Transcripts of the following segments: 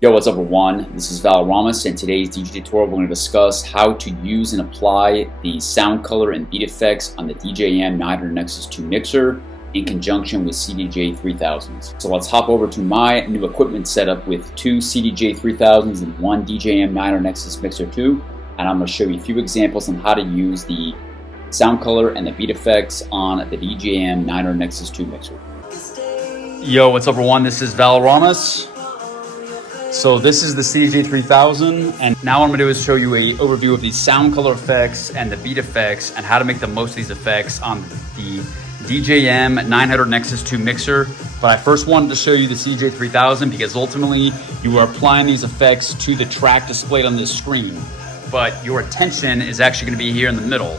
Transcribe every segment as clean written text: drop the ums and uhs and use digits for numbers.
Yo, what's up everyone? This is Valoramous, and today's DJ tutorial we're going to discuss how to use and apply the sound color and beat effects on the DJM-900NXS2 mixer in conjunction with CDJ-3000s. So let's hop over to my new equipment setup with two CDJ-3000s and one DJM-900NXS Mixer 2, and I'm going to show you a few examples on how to use the sound color and the beat effects on the DJM-900NXS2 mixer. Yo, what's up everyone? This is Valoramous. So this is the CDJ-3000, and now what I'm going to do is show you an overview of the sound color effects and the beat effects and how to make the most of these effects on the DJM-900NXS2 mixer. But I first wanted to show you the CDJ-3000 because ultimately you are applying these effects to the track displayed on this screen. But your attention is actually going to be here in the middle.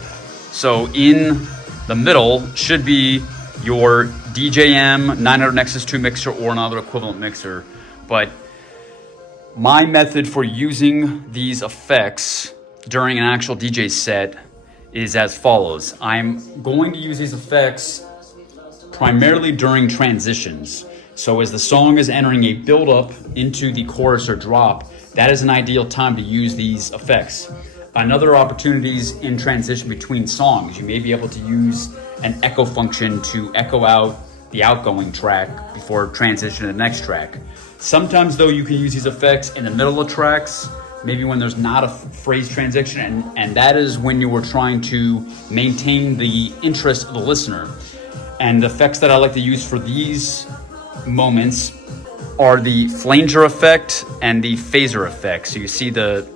So in the middle should be your DJM-900NXS2 mixer or another equivalent mixer. But my method for using these effects during an actual DJ set is as follows. I'm going to use these effects primarily during transitions. So as the song is entering a build-up into the chorus or drop, that is an ideal time to use these effects. Another opportunities in transition between songs, you may be able to use an echo function to echo out the outgoing track before transition to the next track. Sometimes though you can use these effects in the middle of tracks, maybe when there's not a phrase transition, and that is when you were trying to maintain the interest of the listener. And the effects that I like to use for these moments are the flanger effect and the phaser effect. So you see the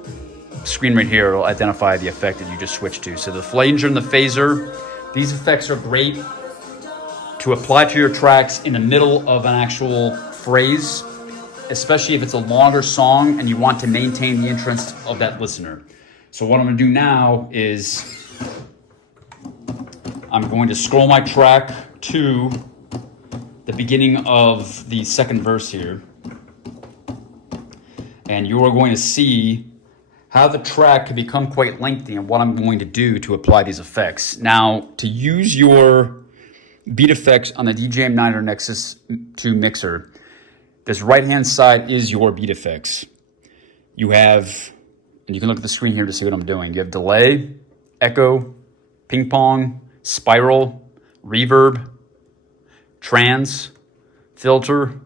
screen right here will identify the effect that you just switched to. So the flanger and the phaser, these effects are great to apply to your tracks in the middle of an actual phrase, especially if it's a longer song and you want to maintain the interest of that listener. So what I'm going to do now is I'm going to scroll my track to the beginning of the second verse here, and you are going to see how the track can become quite lengthy and what I'm going to do to apply these effects. Now, to use your beat effects on the DJM-900NXS2 mixer, this right-hand side is your beat effects. You have, and you can look at the screen here to see what I'm doing. You have delay, echo, ping pong, spiral, reverb, trans, filter,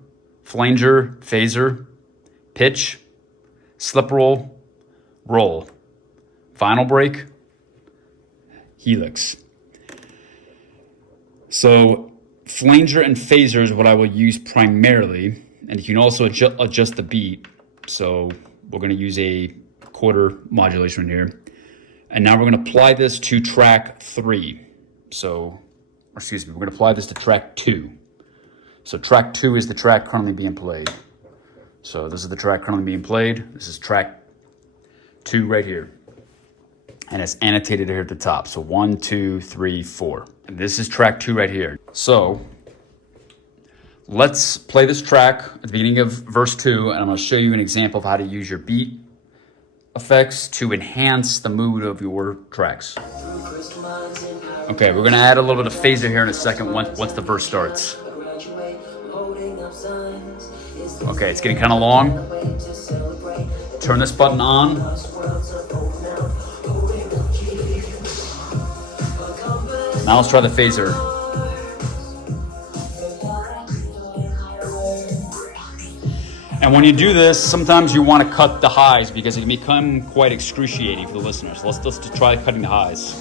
flanger, phaser, pitch, slip roll, roll, vinyl break, helix. So flanger and phaser is what I will use primarily. And you can also adjust the beat. So we're going to use a quarter modulation here. And now we're going to apply this to track 3. So, excuse me, we're going to apply this to track 2. So track 2 is the track currently being played. So this is the track currently being played. This is track 2 right here. And it's annotated here at the top. So 1, 2, 3, 4. And this is track 2 right here. So let's play this track at the beginning of verse 2, and I'm going to show you an example of how to use your beat effects to enhance the mood of your tracks. Okay, we're going to add a little bit of phaser here in a second once the verse starts. Okay, it's getting kind of long. Turn this button on. Now let's try the phaser. And when you do this, sometimes you want to cut the highs because it can become quite excruciating for the listeners. Let's try cutting the highs.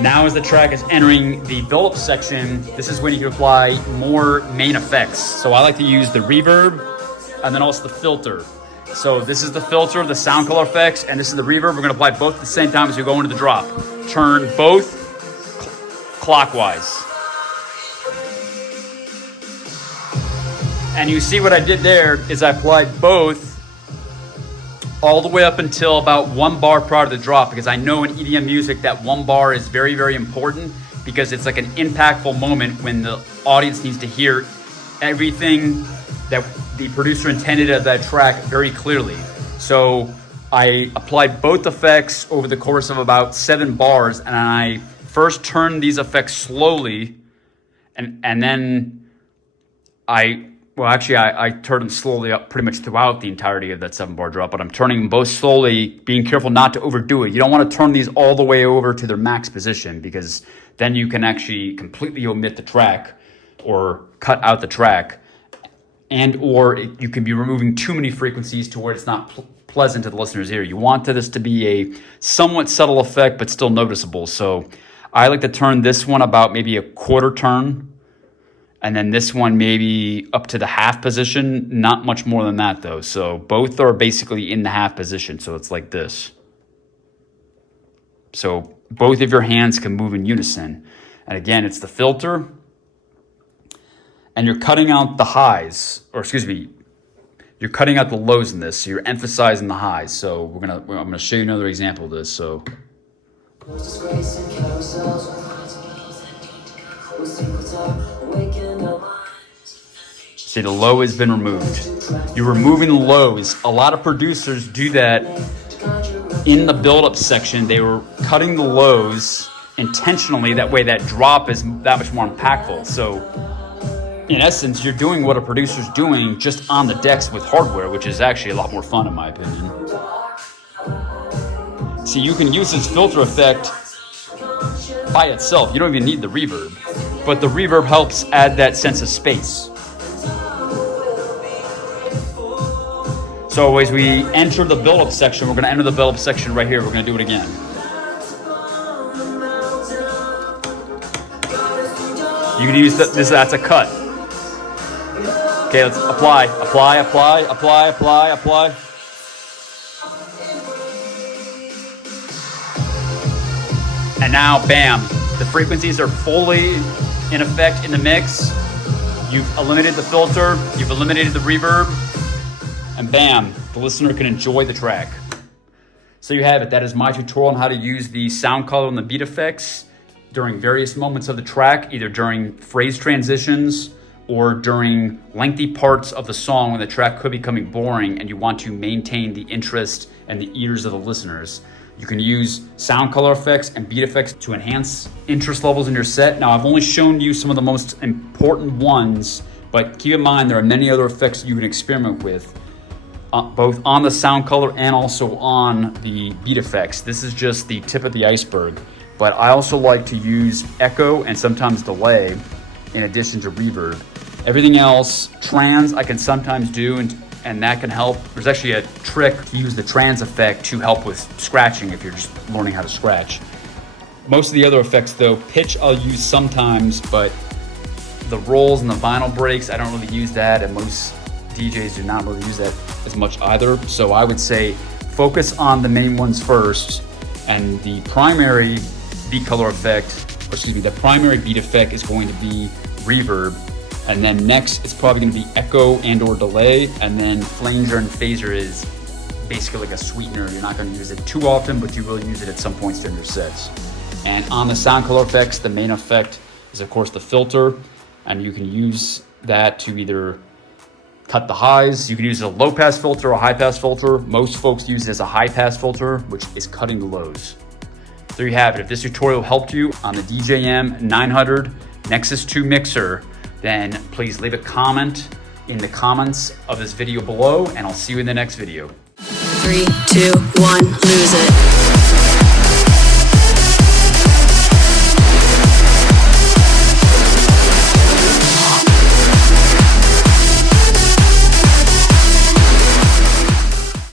Now as the track is entering the build-up section, this is when you can apply more main effects. So I like to use the reverb and then also the filter. So this is the filter, the sound color effects, and this is the reverb. We're going to apply both at the same time as we go into the drop. Turn both clockwise. And you see what I did there is I applied both all the way up until about 1 bar prior to the drop, because I know in EDM music that 1 bar is very, very important because it's like an impactful moment when the audience needs to hear everything that the producer intended of that track very clearly. So I applied both effects over the course of about 7 bars, and I first turned these effects slowly, and then I turned them slowly up pretty much throughout the entirety of that 7-bar drop, but I'm turning them both slowly, being careful not to overdo it. You don't want to turn these all the way over to their max position, because then you can actually completely omit the track or cut out the track, or you can be removing too many frequencies to where it's not pleasant to the listener's ear. You want this to be a somewhat subtle effect, but still noticeable. So I like to turn this one about maybe a quarter turn, and then this one maybe up to the half position, not much more than that though. So both are basically in the half position. So it's like this. So both of your hands can move in unison. And again, it's the filter, and you're cutting out the highs, or excuse me, you're cutting out the lows in this, so you're emphasizing the highs. So I'm gonna show you another example of this. So see, the low has been removed. You're removing the lows. A lot of producers do that in the build-up section. They were cutting the lows intentionally. That way that drop is that much more impactful. So in essence, you're doing what a producer's doing just on the decks with hardware, which is actually a lot more fun in my opinion. See, you can use this filter effect by itself. You don't even need the reverb, but the reverb helps add that sense of space. So as we enter the build-up section, we're gonna enter the build-up section right here. We're gonna do it again. You can use that's a cut. Okay, let's apply. And now, bam, the frequencies are fully in effect in the mix. You've eliminated the filter, you've eliminated the reverb, and bam, the listener can enjoy the track. So you have it. That is my tutorial on how to use the sound color and the beat effects during various moments of the track, either during phrase transitions or during lengthy parts of the song when the track could be becoming boring and you want to maintain the interest and the ears of the listeners. You can use sound color effects and beat effects to enhance interest levels in your set. Now, I've only shown you some of the most important ones, but keep in mind there are many other effects you can experiment with, both on the sound color and also on the beat effects. This is just the tip of the iceberg, but I also like to use echo and sometimes delay in addition to reverb. Everything else, trans, I can sometimes do, and that can help. There's actually a trick to use the trans effect to help with scratching if you're just learning how to scratch. Most of the other effects though, pitch I'll use sometimes, but the rolls and the vinyl breaks, I don't really use that, and most DJs do not really use that as much either. So I would say focus on the main ones first, and the primary beat color effect, or excuse me, the primary beat effect is going to be reverb. And then next, it's probably gonna be echo and or delay. And then flanger and phaser is basically like a sweetener. You're not gonna use it too often, but you will use it at some points during your sets. And on the sound color effects, the main effect is of course the filter. And you can use that to either cut the highs. You can use a low pass filter or a high pass filter. Most folks use it as a high pass filter, which is cutting the lows. There you have it. If this tutorial helped you on the DJM-900NXS2 mixer, then please leave a comment in the comments of this video below, and I'll see you in the next video. 3, 2, 1, lose it.